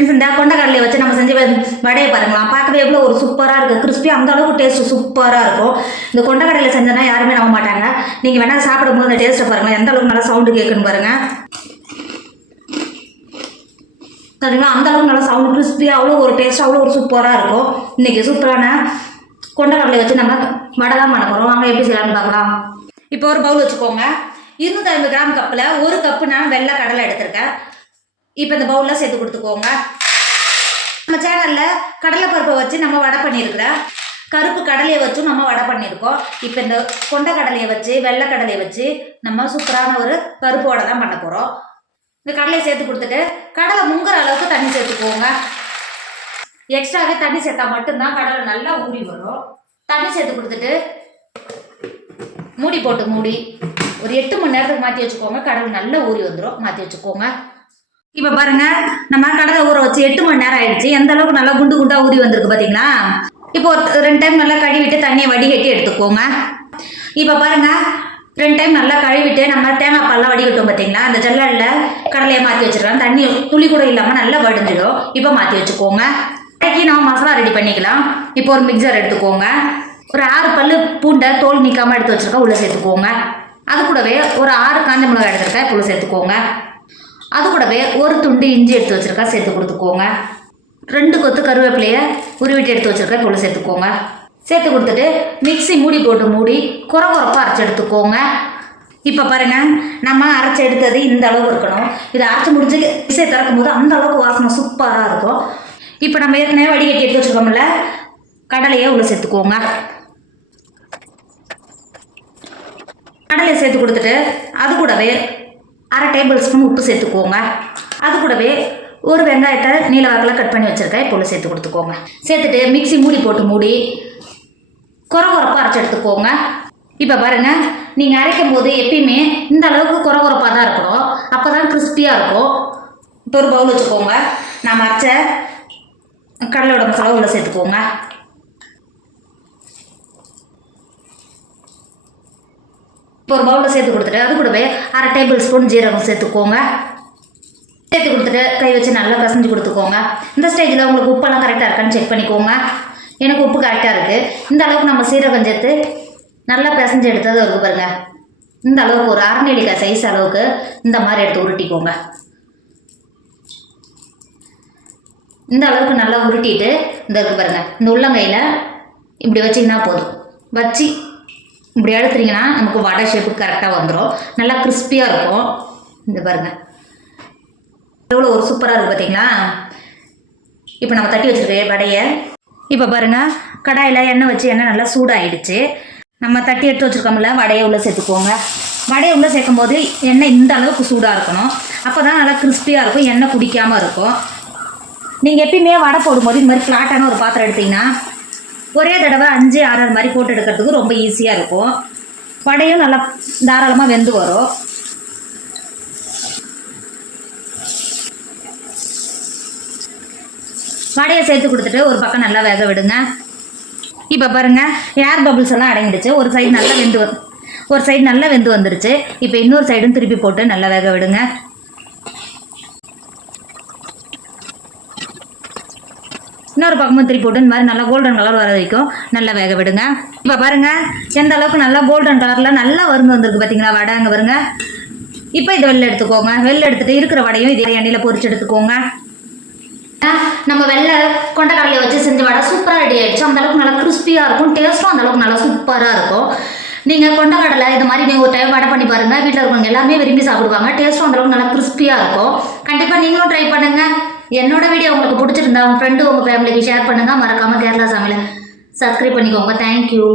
Friends இந்த கொண்டக்கடலையை வச்சு நம்ம செஞ்சு வடையை பாருங்களா, பார்க்கவே எவ்வளோ ஒரு சூப்பராக இருக்குது. கிறிஸ்பி அந்த அளவுக்கு டேஸ்ட்டு சூப்பராக இருக்கும். இந்த கொண்டக்கடலையில் செஞ்சோன்னா யாருமே நம்ப மாட்டாங்க. நீங்கள் வேணால் சாப்பிடும்போது அந்த டேஸ்ட்டை பாருங்கள், எந்த அளவுக்கு நல்லா சவுண்டு கேட்குன்னு பாருங்கள். சரிங்களா, அந்த அளவுக்கு நல்லா சவுண்டு கிறிஸ்பியாக அவ்வளோ ஒரு டேஸ்ட் அவ்வளோ ஒரு சூப்பராக இருக்கும். இன்றைக்கி சூப்பரான கொண்டக்கடலையை வச்சு நம்ம வடை தான் பண்ண போகிறோம். வாங்க எப்படி செய்யலாம்னு பார்க்கலாம். இப்போ ஒரு பவுல் வச்சுக்கோங்க. 250 கிராம் கப்பில் 1 கப்பு நான் வெள்ளை கடலை எடுத்திருக்கேன். இப்போ இந்த பவுலில் சேர்த்து கொடுத்துக்கோங்க. நம்ம சேனலில் கடலைப்பருப்பை வச்சு நம்ம வடை பண்ணியிருக்கிறோம். கருப்பு கடலையை வச்சும் நம்ம வடை பண்ணியிருக்கோம். இப்போ இந்த கொண்ட கடலையை வச்சு வெள்ளை கடலையை வச்சு நம்ம சூப்பரான ஒரு பருப்பு வடை தான் பண்ண போகிறோம். இந்த கடலையை சேர்த்து கொடுத்துட்டு கடலை முங்குற அளவுக்கு தண்ணி சேர்த்துக்கோங்க. எக்ஸ்ட்ராவே தண்ணி சேர்த்தா மட்டும்தான் கடலை நல்லா ஊறி வரும். தண்ணி சேர்த்து கொடுத்துட்டு மூடி போட்டு மூடி ஒரு 8 மணி நேரத்துக்கு மாற்றி வச்சுக்கோங்க. கடலை நல்லா ஊறி வந்துடும், மாற்றி வச்சுக்கோங்க. இப்போ பாருங்க, நம்ம கடலை ஊற வச்சு 8 மணி நேரம் ஆயிடுச்சு. எந்த அளவுக்கு நல்லா குண்டு குண்டாக ஊறி வந்திருக்கு பார்த்தீங்களா. இப்போ ஒரு 2 டைம் நல்லா கழுவிட்டு தண்ணியை வடிகட்டி எடுத்துக்கோங்க. இப்போ பாருங்க, 2 டைம் நல்லா கழுவிட்டு நம்ம தேங்காய் பால்லாம் வடிகட்டும் பார்த்தீங்களா. அந்த ஜல்லலில் கடலையை மாற்றி வச்சிடலாம். தண்ணி துளி கூட இல்லாமல் நல்லா வடிஞ்சிடும். இப்போ மாற்றி வச்சுக்கோங்க. இன்றைக்கி நம்ம மசாலா ரெடி பண்ணிக்கலாம். இப்போ ஒரு மிக்சர் எடுத்துக்கோங்க. ஒரு 6 பல்லு பூண்டை தோல் நீக்காமல் எடுத்து வச்சுருக்கா உள்ளே சேர்த்துக்கோங்க. அது கூடவே ஒரு 6 காஞ்ச மிளகாய் எடுத்துருக்கா இப்போ சேர்த்துக்கோங்க. அது கூடவே ஒரு துண்டு இஞ்சி எடுத்து வச்சுருக்கா சேர்த்து கொடுத்துக்கோங்க. 2 கொத்து கருவேப்பிலையை உருவிட்டு எடுத்து வச்சுருக்கா இப்போ சேர்த்துக்கோங்க. சேர்த்து கொடுத்துட்டு மிக்ஸி மூடி போட்டு மூடி குறப்பாக அரைச்சி எடுத்துக்கோங்க. இப்போ பாருங்கள், நம்ம அரைச்சி எடுத்தது இந்த அளவு இருக்கணும். இதை அரைச்சி முடிஞ்சு மிக்ஸியை திறக்கும் போது அந்த அளவுக்கு வாசனை சூப்பராக இருக்கும். இப்போ நம்ம ஏற்கனவே வடிகட்டி எடுத்து வச்சுருக்கோம்ல, கடலையை உள்ளே சேர்த்துக்கோங்க. கடலையை சேர்த்து கொடுத்துட்டு அது கூடவே 1/2 டேபிள் ஸ்பூன் உப்பு சேர்த்துக்கோங்க. அது கூடவே ஒரு வெங்காயத்தை நீல வாக்கில் கட் பண்ணி வச்சுருக்கேன் இப்போ சேர்த்து கொடுத்துக்கோங்க. சேர்த்துட்டு மிக்ஸி மூடி போட்டு மூடி குறப்பாக அரைச்சி எடுத்துக்கோங்க. இப்போ பாருங்கள், நீங்கள் அரைக்கும் போது எப்பயுமே இந்த அளவுக்கு குறப்பாக தான் இருக்கணும். அப்போ தான் கிறிஸ்பியாக இருக்கும். இப்போ ஒரு பவுல் வச்சுக்கோங்க. நாம் அரைச்ச கடலையோட மசாலா உள்ள சேர்த்துக்கோங்க. இப்போ ஒரு பவுலில் சேர்த்து கொடுத்துட்டு அது கூடவே 1/2 டேபிள் ஸ்பூன் ஜீரகம் சேர்த்துக்கோங்க. சேர்த்து கொடுத்துட்டு கை வச்சு நல்லா கசஞ்சு கொடுத்துக்கோங்க. இந்த ஸ்டேஜில் உங்களுக்கு உப்பெல்லாம் கரெக்டாக இருக்கான்னு செக் பண்ணிக்கோங்க. எனக்கு உப்பு கரெக்டாக இருக்குது. இந்த அளவுக்கு நம்ம சீரகம் சேர்த்து நல்லா பிசைஞ்சு எடுத்தது இருக்குது பாருங்கள். இந்த அளவுக்கு ஒரு 1/2 நெல்லிக்காய் சைஸ் அளவுக்கு இந்த மாதிரி எடுத்து உருட்டிக்கோங்க. இந்த அளவுக்கு நல்லா உருட்டிட்டு இந்த இருக்குது பாருங்கள், இந்த உள்ளங்கையில் இப்படி வச்சிங்கன்னா போதும். வச்சு இப்படி எடுத்துட்டிங்கன்னா நமக்கு வடை ஷேப்பு கரெக்டாக வந்துடும். நல்லா கிறிஸ்பியாக இருக்கும். இந்த பாருங்கள் எவ்வளோ ஒரு சூப்பராக இருக்குது பார்த்தீங்களா. இப்போ நம்ம தட்டி வச்சுருக்க வடையை இப்போ பாருங்கள், கடாயில் எண்ணெய் வச்சு எண்ணெய் நல்லா சூடாகிடுச்சு. நம்ம தட்டி எடுத்து வச்சுருக்கோம்ல, வடையை உள்ளே சேர்த்துக்கோங்க. வடையை உள்ளே சேர்க்கும் போது எண்ணெய் இந்த அளவுக்கு சூடாக இருக்கணும். அப்போ தான் நல்லா கிறிஸ்பியாக இருக்கும், எண்ணெய் குடிக்காமல் இருக்கும். நீங்கள் எப்பயுமே வடை போடும்போது இந்த மாதிரி ஃப்ளாட்டான ஒரு பாத்திரம் எடுத்திங்கன்னா ஒரே தடவை 5-6 மாதிரி போட்டு எடுக்கிறதுக்கு ரொம்ப ஈஸியாக இருக்கும். வடையும் நல்லா தாராளமாக வெந்து வரும். வடையை சேர்த்து கொடுத்துட்டு ஒரு பக்கம் நல்லா வேக விடுங்க. இப்போ பாருங்கள், ஏர் பபிள்ஸ் எல்லாம் அடங்கிடுச்சு. ஒரு சைடு நல்லா வெந்து வந்துருச்சு. இப்போ இன்னொரு சைடும் திருப்பி போட்டு நல்லா வேக விடுங்க. இன்னொரு பக்கமும் திருப்பி போட்டு இந்த மாதிரி நல்லா கோல்டன் கலர் வர வரைக்கும் நல்லா வேக விடுங்க. இப்போ பாருங்கள், எந்த அளவுக்கு நல்லா கோல்டன் கலரில் நல்லா வறுந்து வந்திருக்கு பார்த்தீங்களா வடை. அங்கே பாருங்க. இப்போ இதை வெளில எடுத்துக்கோங்க. வெளில எடுத்துகிட்டு இருக்கிற வடையும் இதே எண்ணெயில் பொரிச்சு எடுத்துக்கோங்க. நம்ம வெள்ளை கொண்டக்கடலையை வச்சு செஞ்ச வடை சூப்பராக ரெடி ஆகிடுச்சு. அந்தளவுக்கு நல்லா கிறிஸ்பியாக இருக்கும். டேஸ்ட்டும் அந்தளவுக்கு நல்லா சூப்பராக இருக்கும். நீங்கள் கொண்டக்கடலை இது மாதிரி நீங்கள் ஒரு டைம் வடை பண்ணி பாருங்கள். வீட்டில் இருக்கவங்க எல்லாமே விரும்பி சாப்பிடுவாங்க. டேஸ்ட்டும் அந்தளவுக்கு நல்லா கிறிஸ்பியாக இருக்கும். கண்டிப்பாக நீங்களும் ட்ரை பண்ணுங்கள். என்னோட வீடியோ உங்களுக்கு பிடிச்சிருந்தா உங்கள் ஃப்ரெண்டு உங்கள் ஃபேமிலிக்கு ஷேர் பண்ணுங்கள். மறக்காமல் கேரளா சமையலை சப்ஸ்கிரைப் பண்ணிக்கோங்க. தேங்க்யூ.